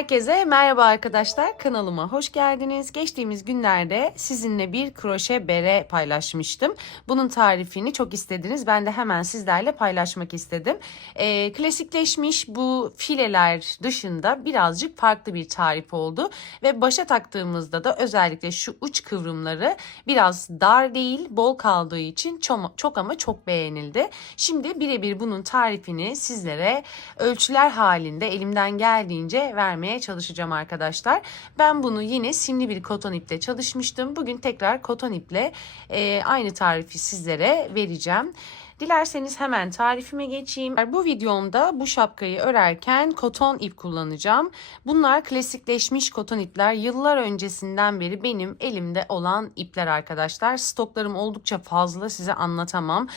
Herkese merhaba arkadaşlar, kanalıma hoş geldiniz. Geçtiğimiz günlerde sizinle bir kroşe bere paylaşmıştım. Bunun tarifini çok istediniz. Ben de hemen sizlerle paylaşmak istedim. Klasikleşmiş bu fileler dışında birazcık farklı bir tarif oldu. Ve başa taktığımızda da özellikle şu uç kıvrımları biraz dar değil, bol kaldığı için çok ama çok beğenildi. Şimdi birebir bunun tarifini sizlere ölçüler halinde elimden geldiğince vermeye çalışacağım arkadaşlar. Ben bunu yine simli bir koton iple çalışmıştım. Bugün tekrar koton iple aynı tarifi sizlere vereceğim. Dilerseniz hemen tarifime geçeyim. Bu videomda bu şapkayı örerken koton ip kullanacağım. Bunlar klasikleşmiş koton ipler. Yıllar öncesinden beri benim elimde olan ipler arkadaşlar. Stoklarım oldukça fazla, size anlatamam.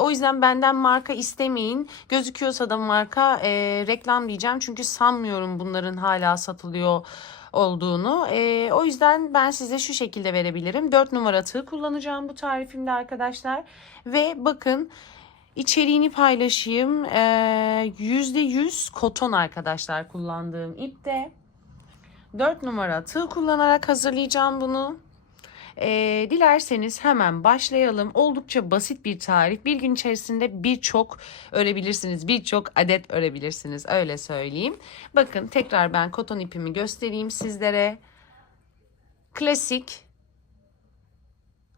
O yüzden benden marka istemeyin. Gözüküyorsa da marka reklam diyeceğim. Çünkü sanmıyorum bunların hala satılıyor olduğunu. O yüzden ben size şu şekilde verebilirim. 4 numara tığ kullanacağım bu tarifimde arkadaşlar. Ve bakın içeriğini paylaşayım. %100 koton arkadaşlar kullandığım ipte. 4 numara tığ kullanarak hazırlayacağım bunu. Dilerseniz hemen başlayalım. Oldukça basit bir tarif. Bir gün içerisinde birçok örebilirsiniz. Birçok adet örebilirsiniz. Öyle söyleyeyim. Bakın tekrar ben koton ipimi göstereyim sizlere. Klasik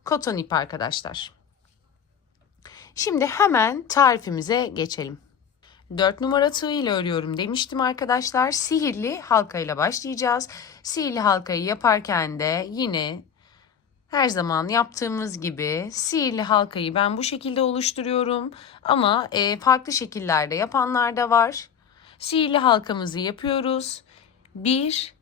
koton ip arkadaşlar. Şimdi hemen tarifimize geçelim. 4 numara tığ ile örüyorum demiştim arkadaşlar. Sihirli halka ile başlayacağız. Sihirli halkayı yaparken de yine her zaman yaptığımız gibi sihirli halkayı ben bu şekilde oluşturuyorum. Ama farklı şekillerde yapanlar da var. Sihirli halkamızı yapıyoruz. 1,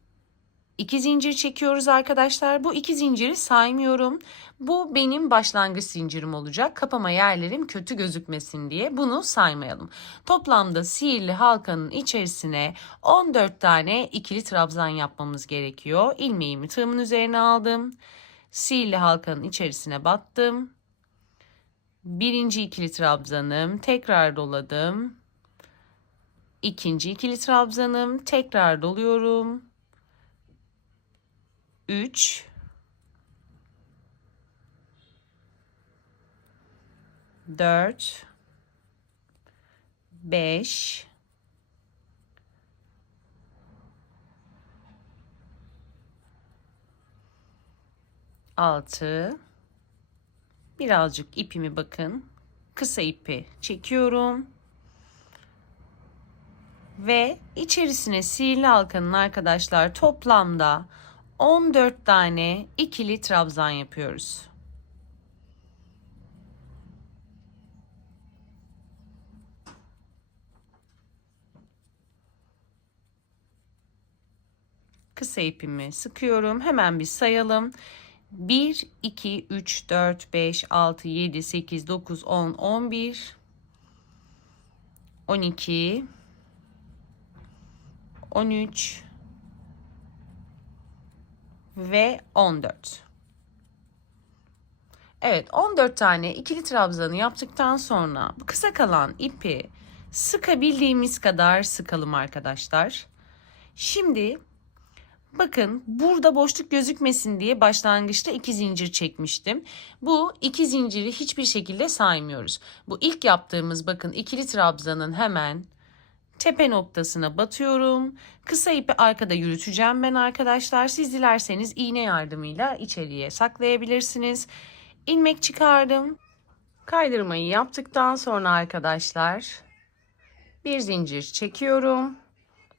2 zincir çekiyoruz arkadaşlar. Bu 2 zinciri saymıyorum. Bu benim başlangıç zincirim olacak. Kapama yerlerim kötü gözükmesin diye bunu saymayalım. Toplamda sihirli halkanın içerisine 14 tane ikili trabzan yapmamız gerekiyor. İlmeğimi tığımın üzerine aldım. Sihirli halkanın içerisine battım. Birinci ikili trabzanım, tekrar doladım. İkinci ikili trabzanım, tekrar doluyorum. 3, 4, 5, 6, birazcık ipimi bakın, kısa ipi çekiyorum ve içerisine sihirli halkanın arkadaşlar toplamda 14 tane ikili trabzan yapıyoruz. Kısa ipimi sıkıyorum. Hemen bir sayalım. 1, 2, 3, 4, 5, 6, 7, 8, 9, 10, 11, 12, 13 ve 14. Evet, 14 tane ikili trabzanı yaptıktan sonra bu kısa kalan ipi sıkabildiğimiz kadar sıkalım arkadaşlar. Şimdi bakın burada boşluk gözükmesin diye başlangıçta 2 zincir çekmiştim. Bu 2 zinciri hiçbir şekilde saymıyoruz. Bu ilk yaptığımız bakın ikili trabzanın hemen tepe noktasına batıyorum. Kısa ipi arkada yürüteceğim ben arkadaşlar. Siz dilerseniz iğne yardımıyla içeriye saklayabilirsiniz. İlmek çıkardım. Kaydırmayı yaptıktan sonra arkadaşlar bir zincir çekiyorum.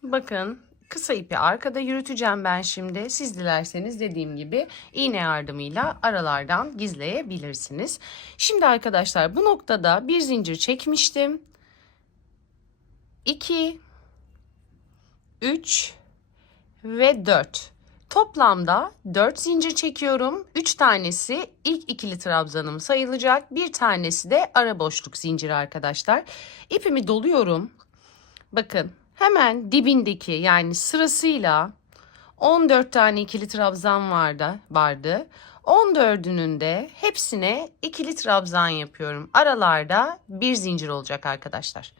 Bakın kısa ipi arkada yürüteceğim ben şimdi. Siz dilerseniz dediğim gibi iğne yardımıyla aralardan gizleyebilirsiniz. Şimdi arkadaşlar bu noktada bir zincir çekmiştim. 2, 3 ve 4. Toplamda 4 zincir çekiyorum. 3 tanesi ilk ikili trabzanım sayılacak. Bir tanesi de ara boşluk zinciri arkadaşlar. İpimi doluyorum. Bakın Hemen dibindeki, yani sırasıyla 14 tane ikili trabzan vardı. 14'ünün de hepsine ikili trabzan yapıyorum. Aralarda bir zincir olacak arkadaşlar.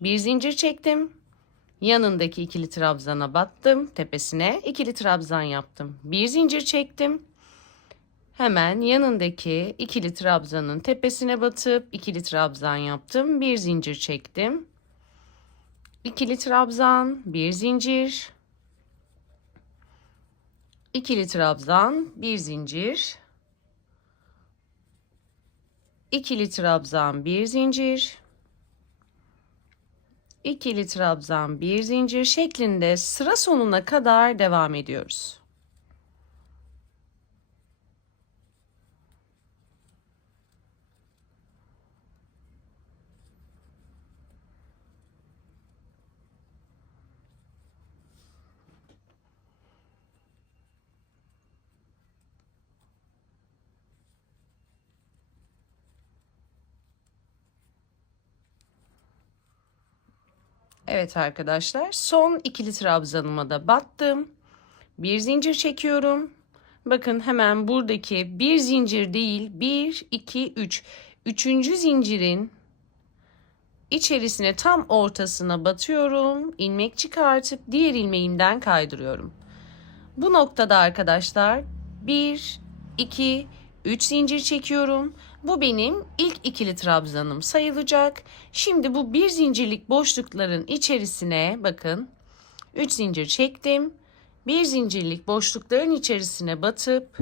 Bir zincir çektim. Yanındaki ikili trabzana battım. Tepesine ikili trabzan yaptım. Bir zincir çektim. Hemen yanındaki ikili trabzanın tepesine batıp ikili trabzan yaptım. Bir zincir çektim. İkili trabzan, bir zincir. İkili trabzan, bir zincir. İkili trabzan, bir zincir. İkili trabzan, bir zincir şeklinde sıra sonuna kadar devam ediyoruz. Evet arkadaşlar, son ikili trabzanıma da battım. Bir zincir çekiyorum. Bakın hemen buradaki bir zincir değil, 1, 2, 3. Üçüncü zincirin içerisine tam ortasına batıyorum. İlmek çıkartıp diğer ilmeğimden kaydırıyorum. Bu noktada arkadaşlar 1, 2, 3 zincir çekiyorum. Bu benim ilk ikili trabzanım sayılacak. Şimdi bu bir zincirlik boşlukların içerisine bakın 3 zincir çektim. Bir zincirlik boşlukların içerisine batıp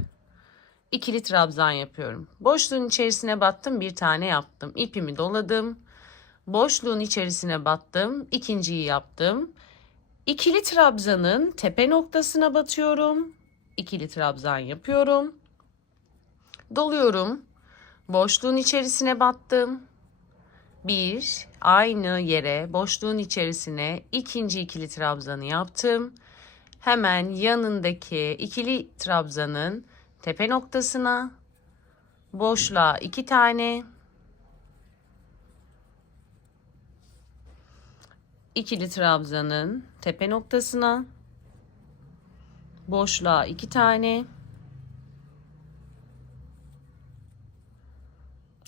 ikili trabzan yapıyorum. Boşluğun içerisine battım, bir tane yaptım. İpimi doladım. Boşluğun içerisine battım, ikinciyi yaptım. İkili trabzanın tepe noktasına batıyorum. İkili trabzan yapıyorum. Doluyorum. Boşluğun içerisine battım. Bir, aynı yere boşluğun içerisine ikinci ikili trabzanı yaptım. Hemen yanındaki ikili trabzanın tepe noktasına boşluğa 2 tane, ikili trabzanın tepe noktasına boşluğa 2 tane,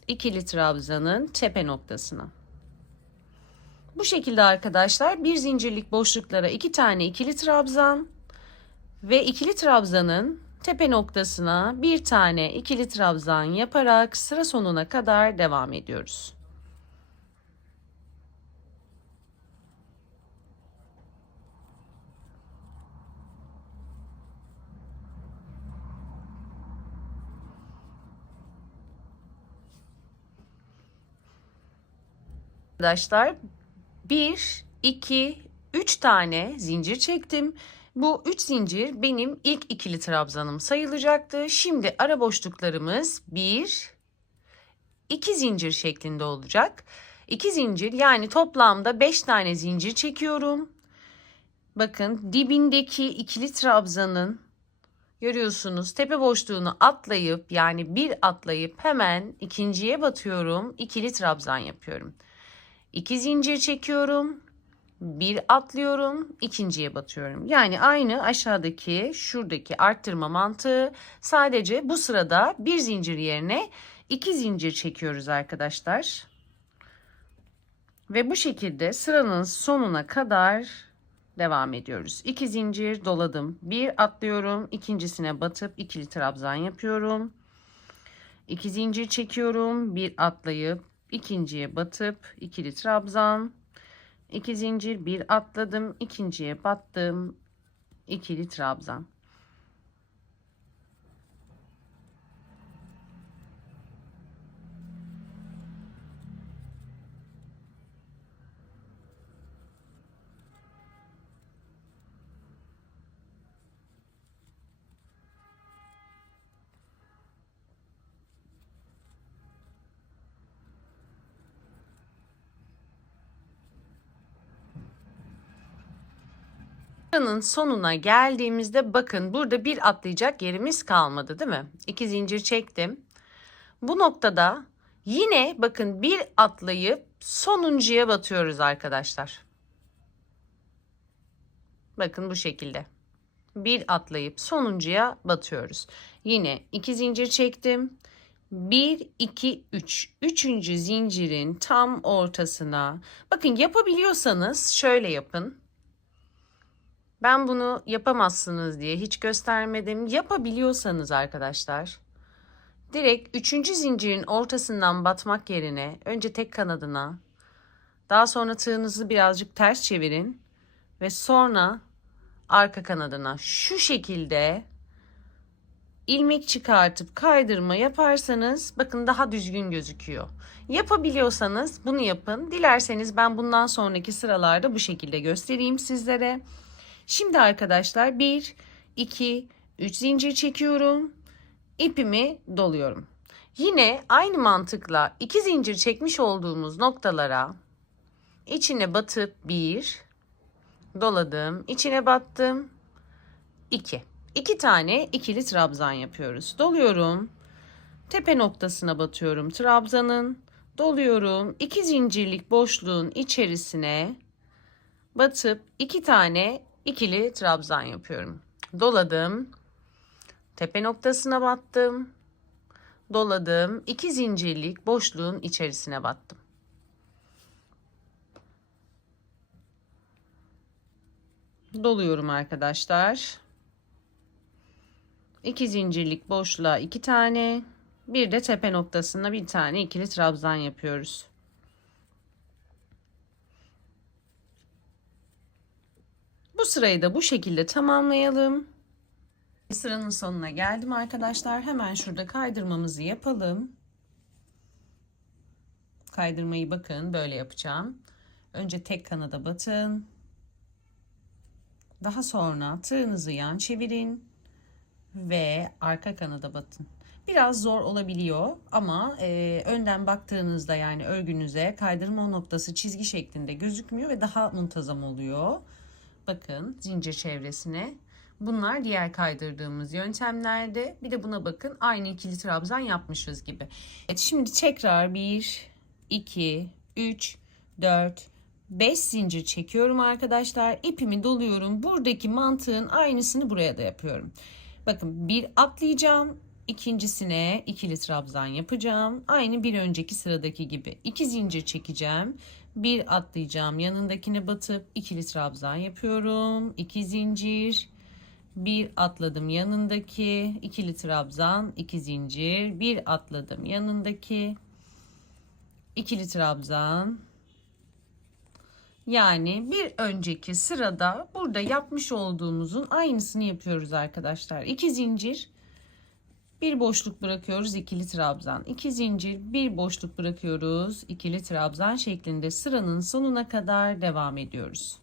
ikili trabzanın tepe noktasına. Bu şekilde arkadaşlar bir zincirlik boşluklara 2 tane ikili trabzan ve ikili trabzanın tepe noktasına bir tane ikili trabzan yaparak sıra sonuna kadar devam ediyoruz. Arkadaşlar 1, 2, 3 tane zincir çektim. Bu 3 zincir benim ilk ikili trabzanım sayılacaktı. Şimdi ara boşluklarımız 1, 2 zincir şeklinde olacak. 2 zincir, yani toplamda 5 tane zincir çekiyorum. Bakın dibindeki ikili trabzanın görüyorsunuz tepe boşluğunu atlayıp, yani bir atlayıp hemen ikinciye batıyorum. İkili trabzan yapıyorum. 2 zincir çekiyorum. Bir atlıyorum, ikinciye batıyorum. Yani aynı aşağıdaki şuradaki arttırma mantığı, sadece bu sırada bir zincir yerine 2 zincir çekiyoruz arkadaşlar. Ve bu şekilde sıranın sonuna kadar devam ediyoruz. 2 zincir doladım. Bir atlıyorum, ikincisine batıp ikili trabzan yapıyorum. 2 zincir çekiyorum, bir atlayıp ikinciye batıp ikili trabzan. 2 zincir, bir atladım, ikinciye battım, ikili trabzan. Sıranın sonuna geldiğimizde bakın burada bir atlayacak yerimiz kalmadı, değil mi? 2 zincir çektim. Bu noktada yine bakın bir atlayıp sonuncuya batıyoruz arkadaşlar. Bakın bu şekilde. Bir atlayıp sonuncuya batıyoruz. Yine 2 zincir çektim. 1, 2, 3. Üçüncü zincirin tam ortasına. Bakın yapabiliyorsanız şöyle yapın. Ben bunu yapamazsınız diye hiç göstermedim. Yapabiliyorsanız arkadaşlar direkt 3. zincirin ortasından batmak yerine önce tek kanadına, daha sonra tığınızı birazcık ters çevirin ve sonra arka kanadına şu şekilde ilmek çıkartıp kaydırma yaparsanız bakın daha düzgün gözüküyor. Yapabiliyorsanız bunu yapın. Dilerseniz ben bundan sonraki sıralarda bu şekilde göstereyim sizlere. Şimdi arkadaşlar 1, 2, 3 zincir çekiyorum. İpimi doluyorum. Yine aynı mantıkla 2 zincir çekmiş olduğumuz noktalara içine batıp 1, doladım, içine battım, 2. 2 tane ikili trabzan yapıyoruz. Doluyorum. Tepe noktasına batıyorum trabzanın. Doluyorum. 2 zincirlik boşluğun içerisine batıp 2 tane ikili trabzan yapıyorum. Doladım. Tepe noktasına battım. Doladım. 2 zincirlik boşluğun içerisine battım. Doluyorum arkadaşlar. 2 zincirlik boşluğa 2 tane, bir de tepe noktasına bir tane ikili trabzan yapıyoruz. Bu sırayı da bu şekilde tamamlayalım. Sıranın sonuna geldim arkadaşlar. Hemen şurada kaydırmamızı yapalım. Kaydırmayı bakın böyle yapacağım. Önce tek kanada batın. Daha sonra tığınızı yan çevirin ve arka kanada batın. Biraz zor olabiliyor ama önden baktığınızda yani örgünüze kaydırma noktası çizgi şeklinde gözükmüyor ve daha muntazam oluyor. Bakın zincir çevresine. Bunlar diğer kaydırdığımız yöntemlerde. Bir de buna bakın, aynı ikili trabzan yapmışız gibi. Evet, şimdi tekrar 1, 2, 3, 4, 5 zincir çekiyorum arkadaşlar. İpimi doluyorum. Buradaki mantığın aynısını buraya da yapıyorum. Bakın bir atlayacağım. İkincisine ikili trabzan yapacağım. Aynı bir önceki sıradaki gibi. 2 zincir çekeceğim. Bir atlayacağım. Yanındakine batıp ikili trabzan yapıyorum. 2 zincir. Bir atladım yanındaki. İkili trabzan. 2 zincir. Bir atladım yanındaki. İkili trabzan. Yani bir önceki sırada burada yapmış olduğumuzun aynısını yapıyoruz arkadaşlar. 2 zincir, bir boşluk bırakıyoruz, ikili trabzan. 2 zincir, bir boşluk bırakıyoruz, ikili trabzan şeklinde sıranın sonuna kadar devam ediyoruz.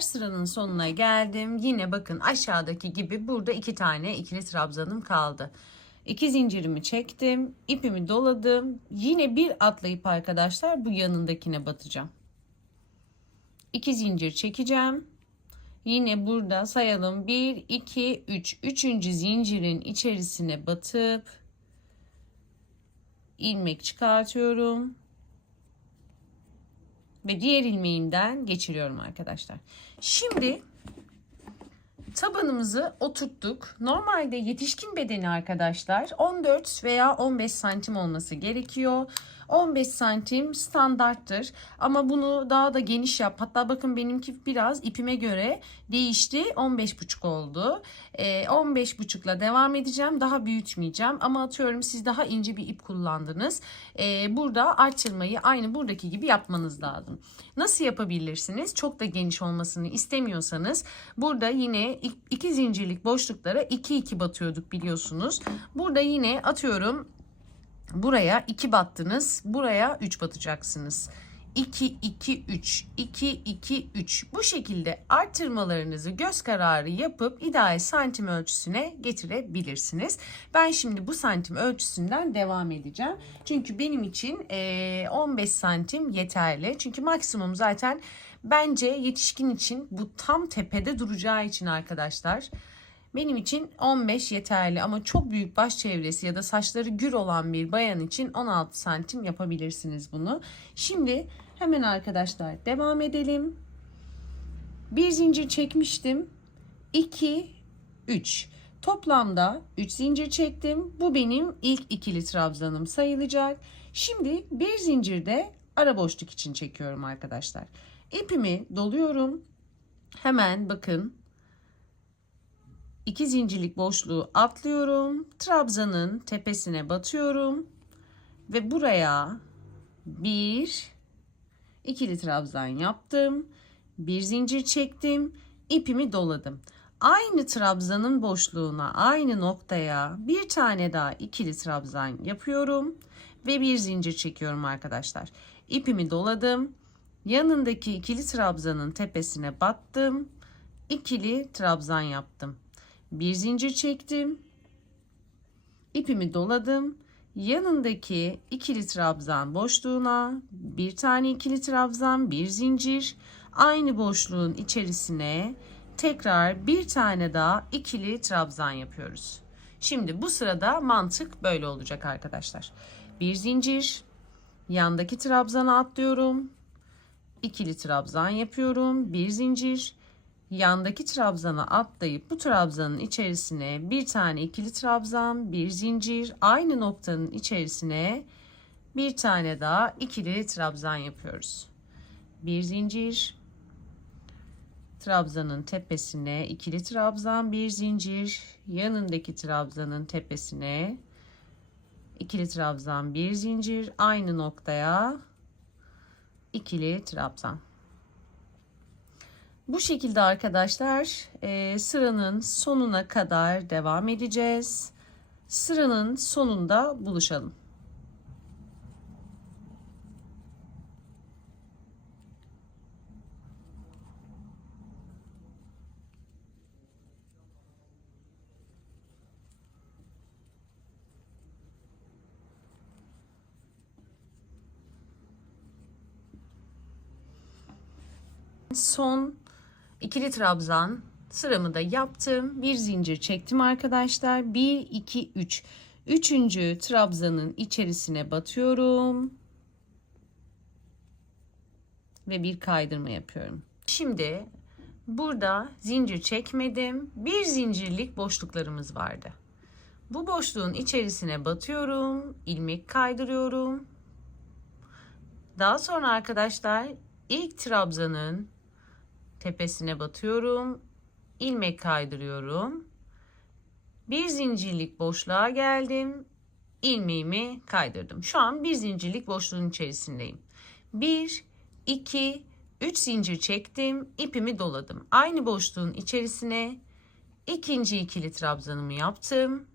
Sıranın sonuna geldim. Yine bakın aşağıdaki gibi burada 2 tane ikili trabzanım kaldı. 2 zincirimi çektim, ipimi doladım. Yine bir atlayıp arkadaşlar bu yanındakine batacağım. 2 zincir çekeceğim. Yine burada sayalım 1, 2, 3. Üçüncü zincirin içerisine batıp ilmek çıkartıyorum. Ve diğer ilmeğimden geçiriyorum arkadaşlar. Şimdi tabanımızı oturttuk. Normalde yetişkin bedeni arkadaşlar 14 veya 15 santim olması gerekiyor. 15 santim standarttır ama bunu daha da geniş yap. Hatta bakın benimki biraz ipime göre değişti. 15,5 oldu. 15,5'la devam edeceğim. Daha büyütmeyeceğim ama atıyorum siz daha ince bir ip kullandınız. Burada artırmayı aynı buradaki gibi yapmanız lazım. Nasıl yapabilirsiniz? Çok da geniş olmasını istemiyorsanız burada yine 2 zincirlik boşluklara 2-2 batıyorduk biliyorsunuz. Burada yine atıyorum buraya 2 battınız. Buraya 3 batacaksınız. 2, 2, 3, 2, 2, 3. Bu şekilde artırmalarınızı göz kararı yapıp ideal santim ölçüsüne getirebilirsiniz. Ben şimdi bu santim ölçüsünden devam edeceğim. Çünkü benim için 15 santim yeterli. Çünkü maksimum zaten bence yetişkin için bu tam tepede duracağı için arkadaşlar. Benim için 15 yeterli ama çok büyük baş çevresi ya da saçları gür olan bir bayan için 16 santim yapabilirsiniz bunu. Şimdi Hemen arkadaşlar devam edelim. Bir zincir çekmiştim. 2, 3. Toplamda 3 zincir çektim. Bu benim ilk ikili trabzanım sayılacak. Şimdi bir zincirde ara boşluk için çekiyorum arkadaşlar. İpimi doluyorum. Hemen bakın. 2 zincirlik boşluğu atlıyorum. Trabzanın tepesine batıyorum. Ve buraya bir ikili trabzan yaptım. Bir zincir çektim. İpimi doladım. Aynı trabzanın boşluğuna, aynı noktaya bir tane daha ikili trabzan yapıyorum ve bir zincir çekiyorum arkadaşlar. İpimi doladım. Yanındaki ikili trabzanın tepesine battım. İkili trabzan yaptım. Bir zincir çektim. İpimi doladım. Yanındaki ikili trabzan boşluğuna bir tane ikili trabzan, bir zincir, aynı boşluğun içerisine tekrar bir tane daha ikili trabzan yapıyoruz. Şimdi bu sırada mantık böyle olacak arkadaşlar. Bir zincir, yandaki trabzana atlıyorum. İkili trabzan yapıyorum. Bir zincir, yandaki trabzana atlayıp bu trabzanın içerisine bir tane ikili trabzan, bir zincir, aynı noktanın içerisine bir tane daha ikili trabzan yapıyoruz. Bir zincir, trabzanın tepesine ikili trabzan, bir zincir, yanındaki trabzanın tepesine ikili trabzan, bir zincir, aynı noktaya ikili trabzan. Bu şekilde arkadaşlar sıranın sonuna kadar devam edeceğiz. Sıranın sonunda buluşalım. Son ikili trabzan sıramı da yaptım. Bir zincir çektim arkadaşlar. 1, 2, 3. Üçüncü trabzanın içerisine batıyorum. Ve bir kaydırma yapıyorum. Şimdi burada zincir çekmedim. Bir zincirlik boşluklarımız vardı. Bu boşluğun içerisine batıyorum. İlmek kaydırıyorum. Daha sonra arkadaşlar ilk trabzanın tepesine batıyorum. İlmek kaydırıyorum. Bir zincirlik boşluğa geldim. İlmeğimi kaydırdım. Şu an bir zincirlik boşluğun içerisindeyim. 1, 2, 3 zincir çektim. İpimi doladım. Aynı boşluğun içerisine ikinci ikili trabzanımı yaptım.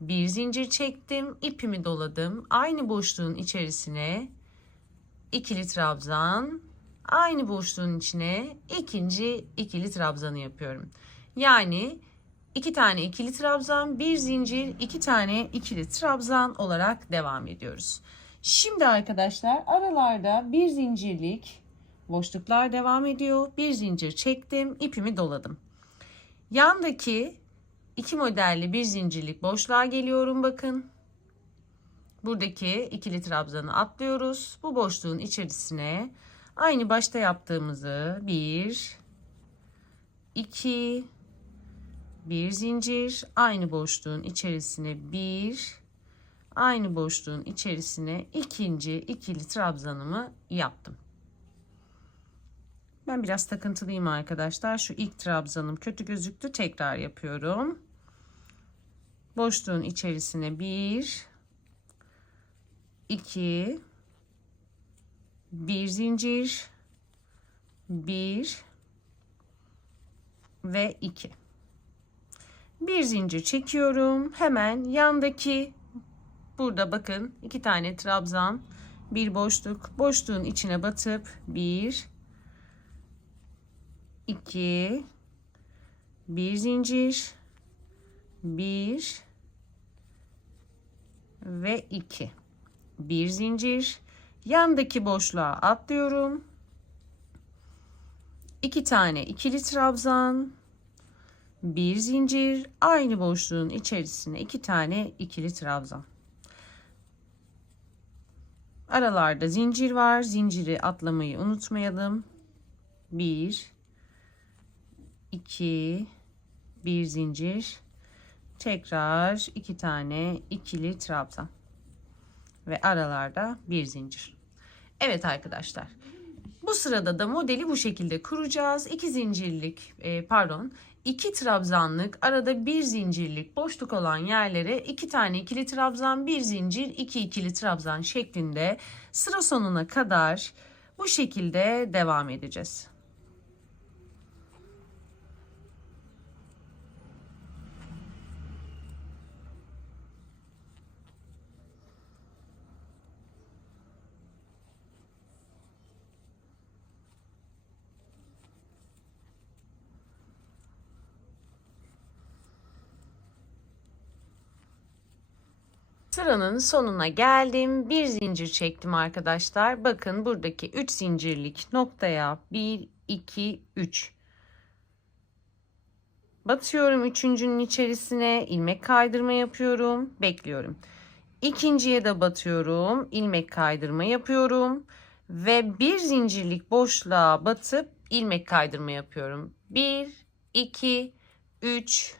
Bir zincir çektim. İpimi doladım. Aynı boşluğun içerisine ikili trabzan. Aynı boşluğun içine ikinci ikili trabzanı yapıyorum. Yani 2 tane ikili trabzan, bir zincir, 2 tane ikili trabzan olarak devam ediyoruz. Şimdi arkadaşlar aralarda bir zincirlik boşluklar devam ediyor. Bir zincir çektim, ipimi doladım. Yandaki 2 modelli bir zincirlik boşluğa geliyorum bakın. Buradaki ikili trabzanı atlıyoruz. Bu boşluğun içerisine aynı başta yaptığımızı 1, 2, bir zincir, aynı boşluğun içerisine bir, aynı boşluğun içerisine ikinci ikili trabzanımı yaptım. Ben biraz takıntılıyım arkadaşlar. Şu ilk trabzanım kötü gözüktü. Tekrar yapıyorum. Boşluğun içerisine bir, iki, bir zincir, bir ve iki. Bir zincir çekiyorum. Hemen yandaki burada bakın 2 tane trabzan, bir boşluk. Boşluğun içine batıp 1, 2, bir zincir, 1 ve 2. Bir zincir. Yandaki boşluğa atlıyorum. 2 tane ikili trabzan, bir zincir, aynı boşluğun içerisine 2 tane ikili trabzan. Aralarda zincir var. Zinciri atlamayı unutmayalım. 1, 2, bir zincir. Tekrar 2 tane ikili trabzan. Ve aralarda bir zincir. Evet arkadaşlar. Bu sırada da modeli bu şekilde kuracağız. 2 zincirlik, iki trabzanlık, arada bir zincirlik boşluk olan yerlere 2 tane ikili trabzan, bir zincir, 2 ikili trabzan şeklinde sıra sonuna kadar bu şekilde devam edeceğiz. Sıranın sonuna geldim. Bir zincir çektim arkadaşlar. Bakın buradaki 3 zincirlik noktaya 1, 2, 3. Batıyorum üçüncünün içerisine. İlmek kaydırma yapıyorum. Bekliyorum. İkinciye de batıyorum. İlmek kaydırma yapıyorum. Ve bir zincirlik boşluğa batıp ilmek kaydırma yapıyorum. 1, 2, 3,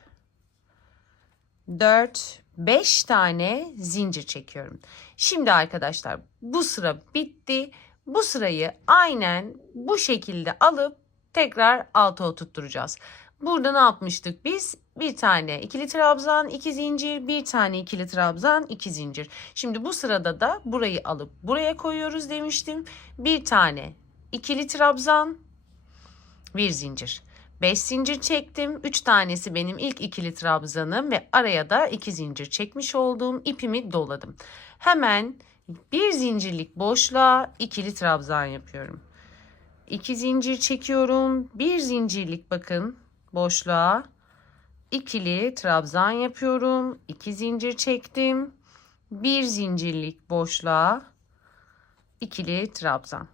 4, 5 tane zincir çekiyorum. Şimdi arkadaşlar bu sıra bitti. Bu sırayı aynen bu şekilde alıp tekrar alta oturtturacağız. Burada ne yapmıştık biz? Bir tane ikili trabzan, 2 zincir, bir tane ikili trabzan, 2 zincir. Şimdi bu sırada da burayı alıp buraya koyuyoruz demiştim. Bir tane ikili trabzan, bir zincir. 5 zincir çektim. 3 tanesi benim ilk ikili trabzanım ve araya da 2 zincir çekmiş olduğum ipimi doladım. Hemen bir zincirlik boşluğa ikili trabzan yapıyorum. 2 zincir çekiyorum. Bir zincirlik bakın boşluğa ikili trabzan yapıyorum. 2 zincir çektim. Bir zincirlik boşluğa ikili trabzan.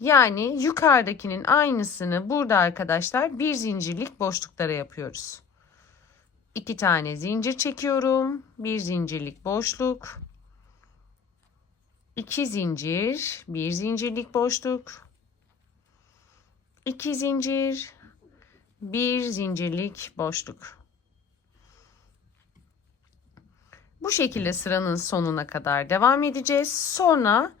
Yani yukarıdakinin aynısını burada arkadaşlar bir zincirlik boşluklara yapıyoruz. 2 tane zincir çekiyorum. Bir zincirlik boşluk. 2 zincir, bir zincirlik boşluk. 2 zincir, bir zincirlik boşluk. Bu şekilde sıranın sonuna kadar devam edeceğiz. Sonra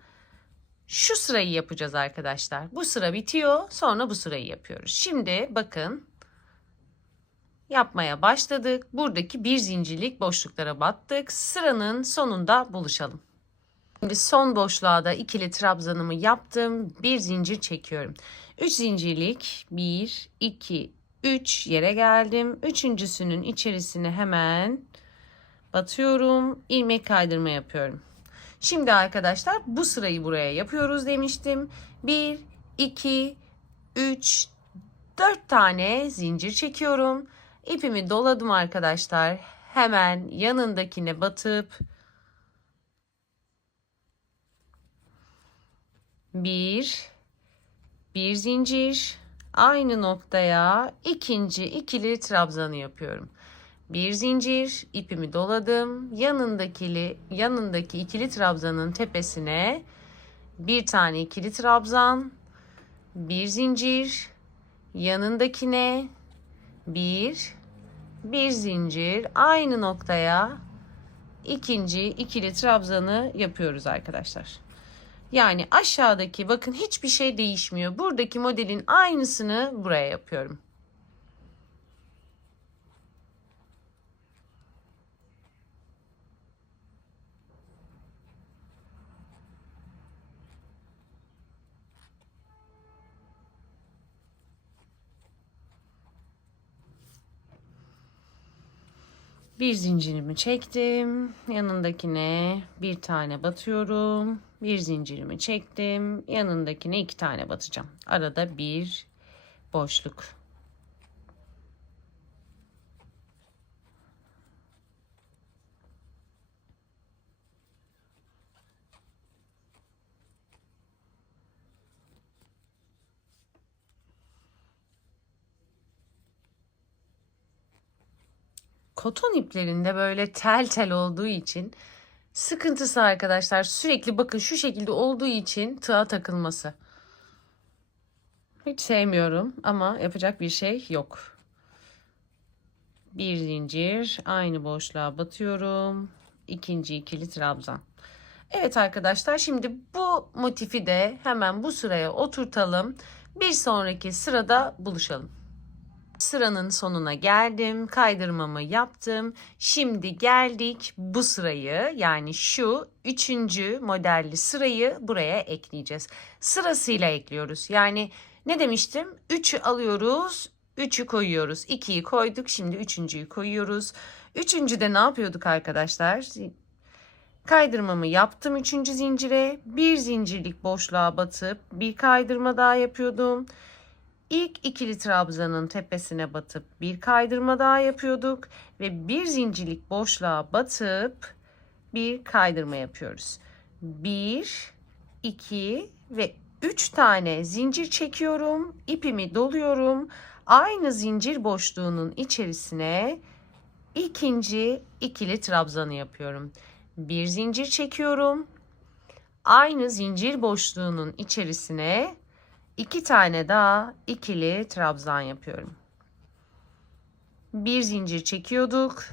şu sırayı yapacağız arkadaşlar. Bu sıra bitiyor. Sonra bu sırayı yapıyoruz. Şimdi bakın yapmaya başladık. Buradaki bir zincirlik boşluklara battık. Sıranın sonunda buluşalım. Şimdi son boşluğa da ikili trabzanımı yaptım. Bir zincir çekiyorum. 3 zincirlik 1, 2, 3 yere geldim. Üçüncüsünün içerisine hemen batıyorum. İlmek kaydırma yapıyorum. Şimdi arkadaşlar bu sırayı buraya yapıyoruz demiştim. 1, 2, 3, 4 tane zincir çekiyorum. İpimi doladım arkadaşlar. Hemen yanındakine batıp bir zincir aynı noktaya ikinci ikili trabzanı yapıyorum. Bir zincir ipimi doladım. Yanındaki ikili trabzanın tepesine bir tane ikili trabzan, bir zincir, yanındakine bir zincir aynı noktaya ikinci ikili trabzanı yapıyoruz arkadaşlar. Yani aşağıdaki bakın hiçbir şey değişmiyor. Buradaki modelin aynısını buraya yapıyorum. Bir zincirimi çektim. Yanındakine bir tane batıyorum. Bir zincirimi çektim. Yanındakine 2 tane batacağım. Arada bir boşluk. Koton iplerinde böyle tel tel olduğu için Sıkıntısı arkadaşlar sürekli bakın şu şekilde olduğu için tığa takılması. Hiç sevmiyorum ama yapacak bir şey yok. Bir zincir, aynı boşluğa batıyorum. İkinci ikili trabzan. Evet arkadaşlar, şimdi bu motifi de hemen bu sıraya oturtalım. Bir sonraki sırada buluşalım. Sıranın sonuna geldim. Kaydırmamı yaptım. Şimdi geldik bu sırayı, yani şu 3. modelli sırayı buraya ekleyeceğiz. Sırasıyla ekliyoruz. Yani ne demiştim? 3'ü alıyoruz, 3'ü koyuyoruz. 2'yi koyduk, şimdi 3.'yü koyuyoruz. 3.'de ne yapıyorduk arkadaşlar? Kaydırmamı yaptım 3. zincire. Bir zincirlik boşluğa batıp bir kaydırma daha yapıyordum. İlk ikili trabzanın tepesine batıp bir kaydırma daha yapıyorduk ve bir zincirlik boşluğa batıp bir kaydırma yapıyoruz. 1, 2 ve 3 tane zincir çekiyorum. İpimi doluyorum. Aynı zincir boşluğunun içerisine ikinci ikili trabzanı yapıyorum. Bir zincir çekiyorum. Aynı zincir boşluğunun içerisine 2 tane daha ikili trabzan yapıyorum. Bir zincir çekiyorduk.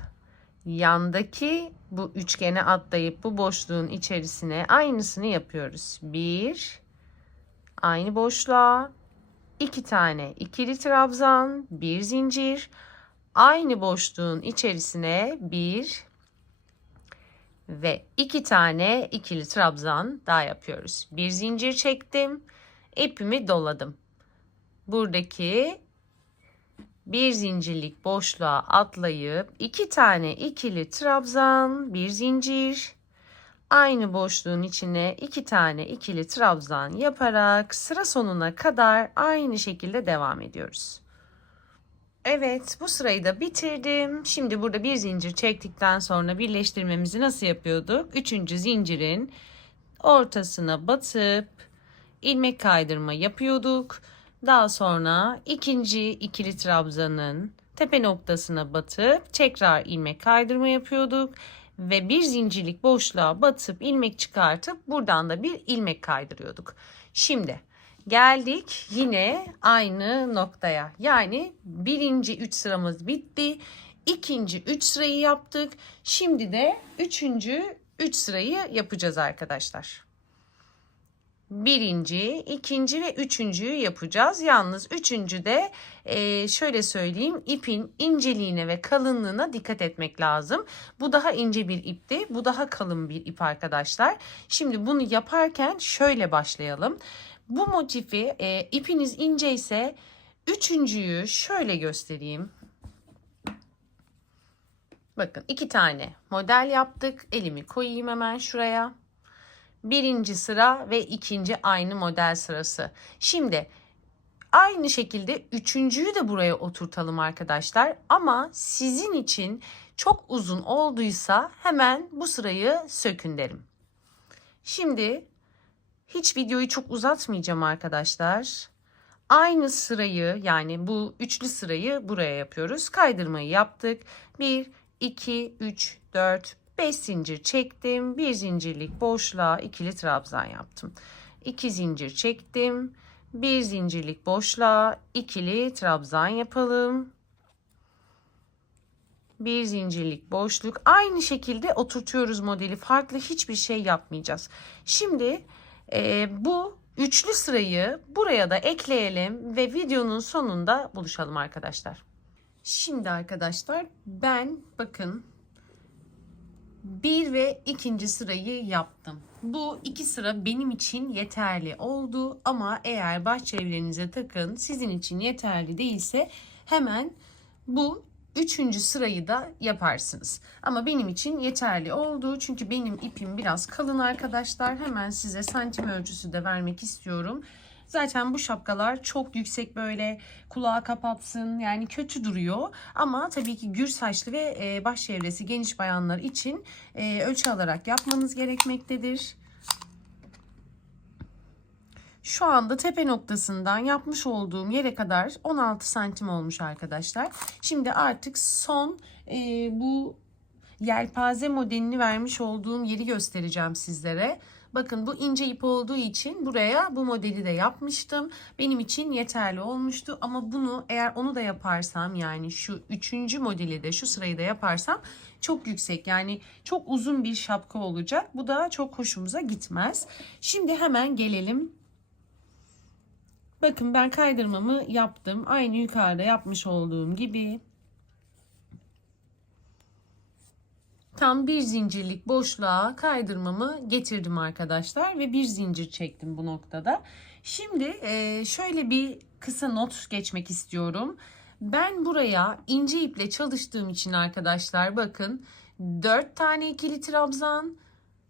Yandaki bu üçgene atlayıp bu boşluğun içerisine aynısını yapıyoruz. Bir, aynı boşluğa 2 tane ikili trabzan, bir zincir, aynı boşluğun içerisine bir ve 2 tane ikili trabzan daha yapıyoruz. Bir zincir çektim, ipimi doladım. Buradaki bir zincirlik boşluğa atlayıp 2 tane ikili trabzan, bir zincir, aynı boşluğun içine 2 tane ikili trabzan yaparak sıra sonuna kadar aynı şekilde devam ediyoruz. Evet, bu sırayı da bitirdim. Şimdi burada bir zincir çektikten sonra birleştirmemizi nasıl yapıyorduk? 3. zincirin ortasına batıp ilmek kaydırma yapıyorduk. Daha sonra ikinci ikili trabzanın tepe noktasına batıp tekrar ilmek kaydırma yapıyorduk ve bir zincirlik boşluğa batıp ilmek çıkartıp buradan da bir ilmek kaydırıyorduk. Şimdi geldik yine aynı noktaya. Yani birinci 3 sıramız bitti. İkinci 3 sırayı yaptık. Şimdi de üçüncü 3 sırayı yapacağız arkadaşlar. Birinci, ikinci ve üçüncüyü yapacağız. Yalnız üçüncüde şöyle söyleyeyim, ipin inceliğine ve kalınlığına dikkat etmek lazım. Bu daha ince bir ipti. Bu daha kalın bir ip arkadaşlar. Şimdi bunu yaparken şöyle başlayalım. Bu motifi ipiniz ince ise üçüncüyü şöyle göstereyim. Bakın 2 tane model yaptık. Elimi koyayım hemen şuraya. Birinci sıra ve ikinci aynı model sırası. Şimdi aynı şekilde üçüncüyü de buraya oturtalım arkadaşlar. Ama sizin için çok uzun olduysa hemen bu sırayı sökün derim. Şimdi hiç videoyu çok uzatmayacağım arkadaşlar. Aynı sırayı, yani bu üçlü sırayı buraya yapıyoruz. Kaydırmayı yaptık. 1, 2, 3, 4, 5 zincir çektim. Bir zincirlik boşluğa ikili trabzan yaptım. 2 zincir çektim. Bir zincirlik boşluğa ikili trabzan yapalım. Bir zincirlik boşluk. Aynı şekilde oturtuyoruz modeli. Farklı hiçbir şey yapmayacağız. Şimdi bu üçlü sırayı buraya da ekleyelim ve videonun sonunda buluşalım arkadaşlar. Şimdi arkadaşlar ben bakın 1 ve 2. sırayı yaptım. Bu 2 sıra benim için yeterli oldu ama eğer baş çevrenize takın, sizin için yeterli değilse hemen bu 3. sırayı da yaparsınız. Ama benim için yeterli oldu. Çünkü benim ipim biraz kalın arkadaşlar. Hemen size santim ölçüsü de vermek istiyorum. Zaten bu şapkalar çok yüksek, böyle kulağı kapatsın, yani kötü duruyor. Ama tabii ki gür saçlı ve baş çevresi geniş bayanlar için ölçü alarak yapmanız gerekmektedir. Şu anda tepe noktasından yapmış olduğum yere kadar 16 santim olmuş arkadaşlar. Şimdi artık son bu yelpaze modelini vermiş olduğum yeri göstereceğim sizlere. Bakın bu ince ip olduğu için buraya bu modeli de yapmıştım. Benim için yeterli olmuştu ama bunu eğer onu da yaparsam, yani şu 3. modeli de şu sırayı da yaparsam çok yüksek, yani çok uzun bir şapka olacak. Bu da çok hoşumuza gitmez. Şimdi hemen gelelim. Bakın ben kaydırmamı yaptım. Aynı yukarıda yapmış olduğum gibi. Tam bir zincirlik boşluğa kaydırmamı getirdim arkadaşlar ve bir zincir çektim bu noktada. Şimdi şöyle bir kısa not geçmek istiyorum. Ben buraya ince iple çalıştığım için arkadaşlar bakın 4 tane ikili trabzan,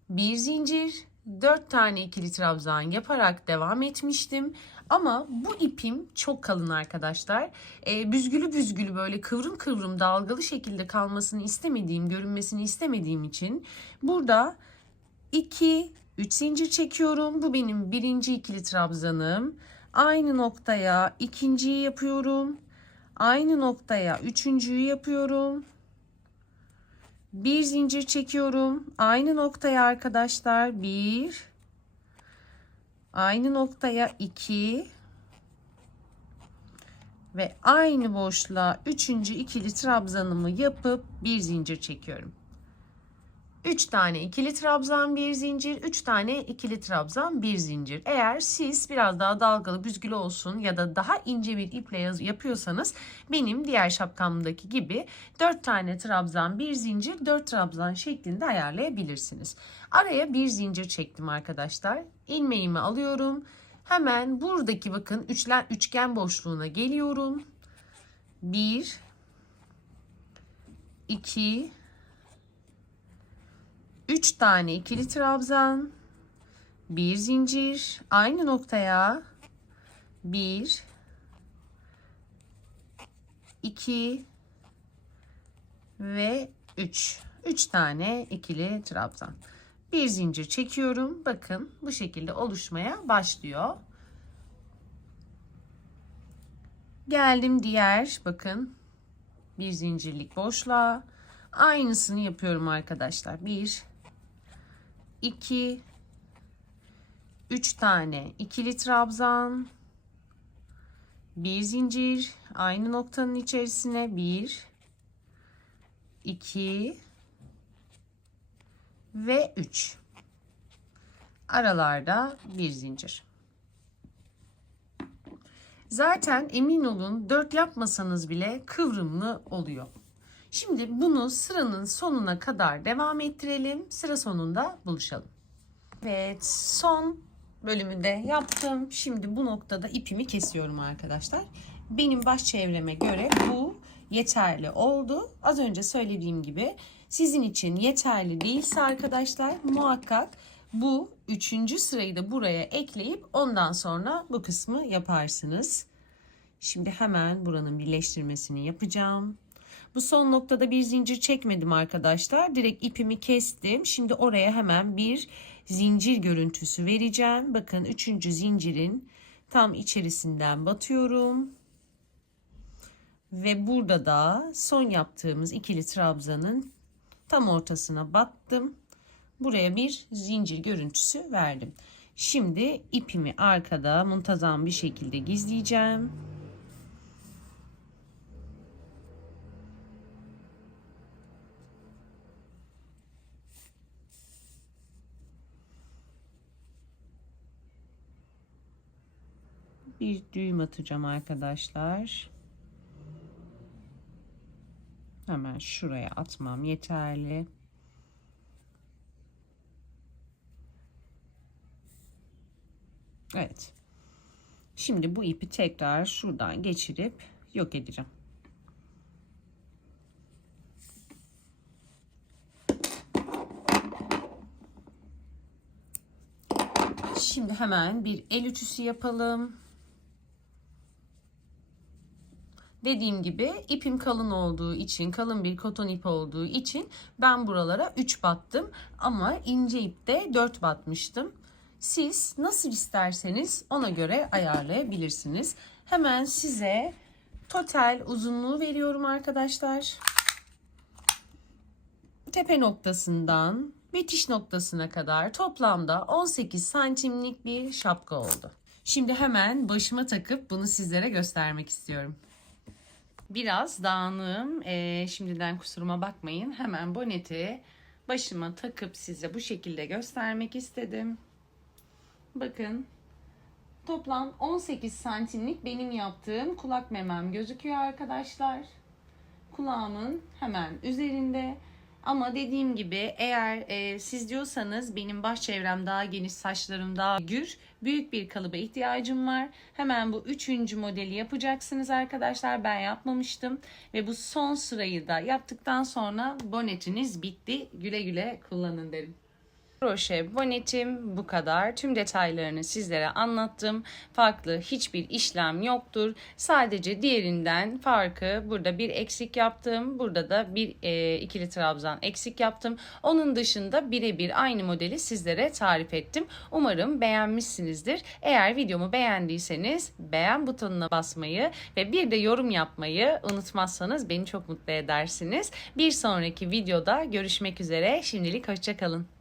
bir zincir, 4 tane ikili trabzan yaparak devam etmiştim. Ama bu ipim çok kalın arkadaşlar. Büzgülü büzgülü böyle kıvrım kıvrım dalgalı şekilde kalmasını istemediğim, görünmesini istemediğim için burada 2, 3 zincir çekiyorum. Bu benim birinci ikili trabzanım. Aynı noktaya ikinciyi yapıyorum. Aynı noktaya üçüncüyü yapıyorum. Bir zincir çekiyorum. Aynı noktaya arkadaşlar 1. Aynı noktaya 2. Ve aynı boşluğa 3. ikili trabzanımı yapıp bir zincir çekiyorum. 3 tane ikili trabzan, bir zincir, 3 tane ikili trabzan, bir zincir. Eğer siz biraz daha dalgalı, büzgülü olsun ya da daha ince bir iple yapıyorsanız benim diğer şapkamdaki gibi 4 tane trabzan, bir zincir, 4 trabzan şeklinde ayarlayabilirsiniz. Araya bir zincir çektim arkadaşlar. İlmeğimi alıyorum. Hemen buradaki bakın üçgen boşluğuna geliyorum. 1, 2, 3 tane ikili trabzan, bir zincir, aynı noktaya 1, 2 ve 3. 3 tane ikili trabzan. Bir zincir çekiyorum. Bakın bu şekilde oluşmaya başlıyor. Geldim diğer bakın bir zincirlik boşluğa. Aynısını yapıyorum arkadaşlar. 1, 2, 3 tane ikili trabzan, bir zincir, aynı noktanın içerisine 1, 2 ve 3. Aralarda bir zincir. Zaten emin olun 4 yapmasanız bile kıvrımlı oluyor. Şimdi bunu sıranın sonuna kadar devam ettirelim. Sıra sonunda buluşalım. Evet, son bölümü de yaptım. Şimdi bu noktada ipimi kesiyorum arkadaşlar. Benim baş çevreme göre bu yeterli oldu. Az önce söylediğim gibi sizin için yeterli değilse arkadaşlar muhakkak bu 3. sırayı da buraya ekleyip ondan sonra bu kısmı yaparsınız. Şimdi hemen buranın birleştirmesini yapacağım. Bu son noktada bir zincir çekmedim arkadaşlar. Direkt ipimi kestim. Şimdi oraya hemen bir zincir görüntüsü vereceğim. Bakın 3. zincirin tam içerisinden batıyorum. Ve burada da son yaptığımız ikili trabzanın tam ortasına battım. Buraya bir zincir görüntüsü verdim. Şimdi ipimi arkada muntazam bir şekilde gizleyeceğim. Bir düğüm atacağım arkadaşlar. Hemen şuraya atmam yeterli. Evet. Şimdi bu ipi tekrar şuradan geçirip yok edeceğim. Şimdi hemen bir el ütüsü yapalım. Dediğim gibi ipim kalın olduğu için, kalın bir koton ip olduğu için ben buralara 3 battım ama ince ipte 4 batmıştım. Siz nasıl isterseniz ona göre ayarlayabilirsiniz. Hemen size total uzunluğu veriyorum arkadaşlar. tepe noktasından bitiş noktasına kadar toplamda 18 santimlik bir şapka oldu. Şimdi hemen başıma takıp bunu sizlere göstermek istiyorum. Biraz dağınığım. Şimdiden kusuruma bakmayın. Hemen boneti başıma takıp size bu şekilde göstermek istedim. Bakın. Toplam 18 santimlik benim yaptığım kulak memem gözüküyor arkadaşlar. Kulağımın hemen üzerinde. Ama dediğim gibi eğer siz diyorsanız benim baş çevrem daha geniş, saçlarım daha gür, büyük bir kalıba ihtiyacım var. Hemen bu 3. modeli yapacaksınız arkadaşlar. Ben yapmamıştım ve bu son sırayı da yaptıktan sonra bonetiniz bitti. Güle güle kullanın derim. Kroşe bonetim bu kadar. Tüm detaylarını sizlere anlattım. Farklı hiçbir işlem yoktur. Sadece diğerinden farkı burada bir eksik yaptım. Burada da bir ikili trabzan eksik yaptım. Onun dışında birebir aynı modeli sizlere tarif ettim. Umarım beğenmişsinizdir. Eğer videomu beğendiyseniz beğen butonuna basmayı ve bir de yorum yapmayı unutmazsanız beni çok mutlu edersiniz. Bir sonraki videoda görüşmek üzere. Şimdilik hoşça kalın.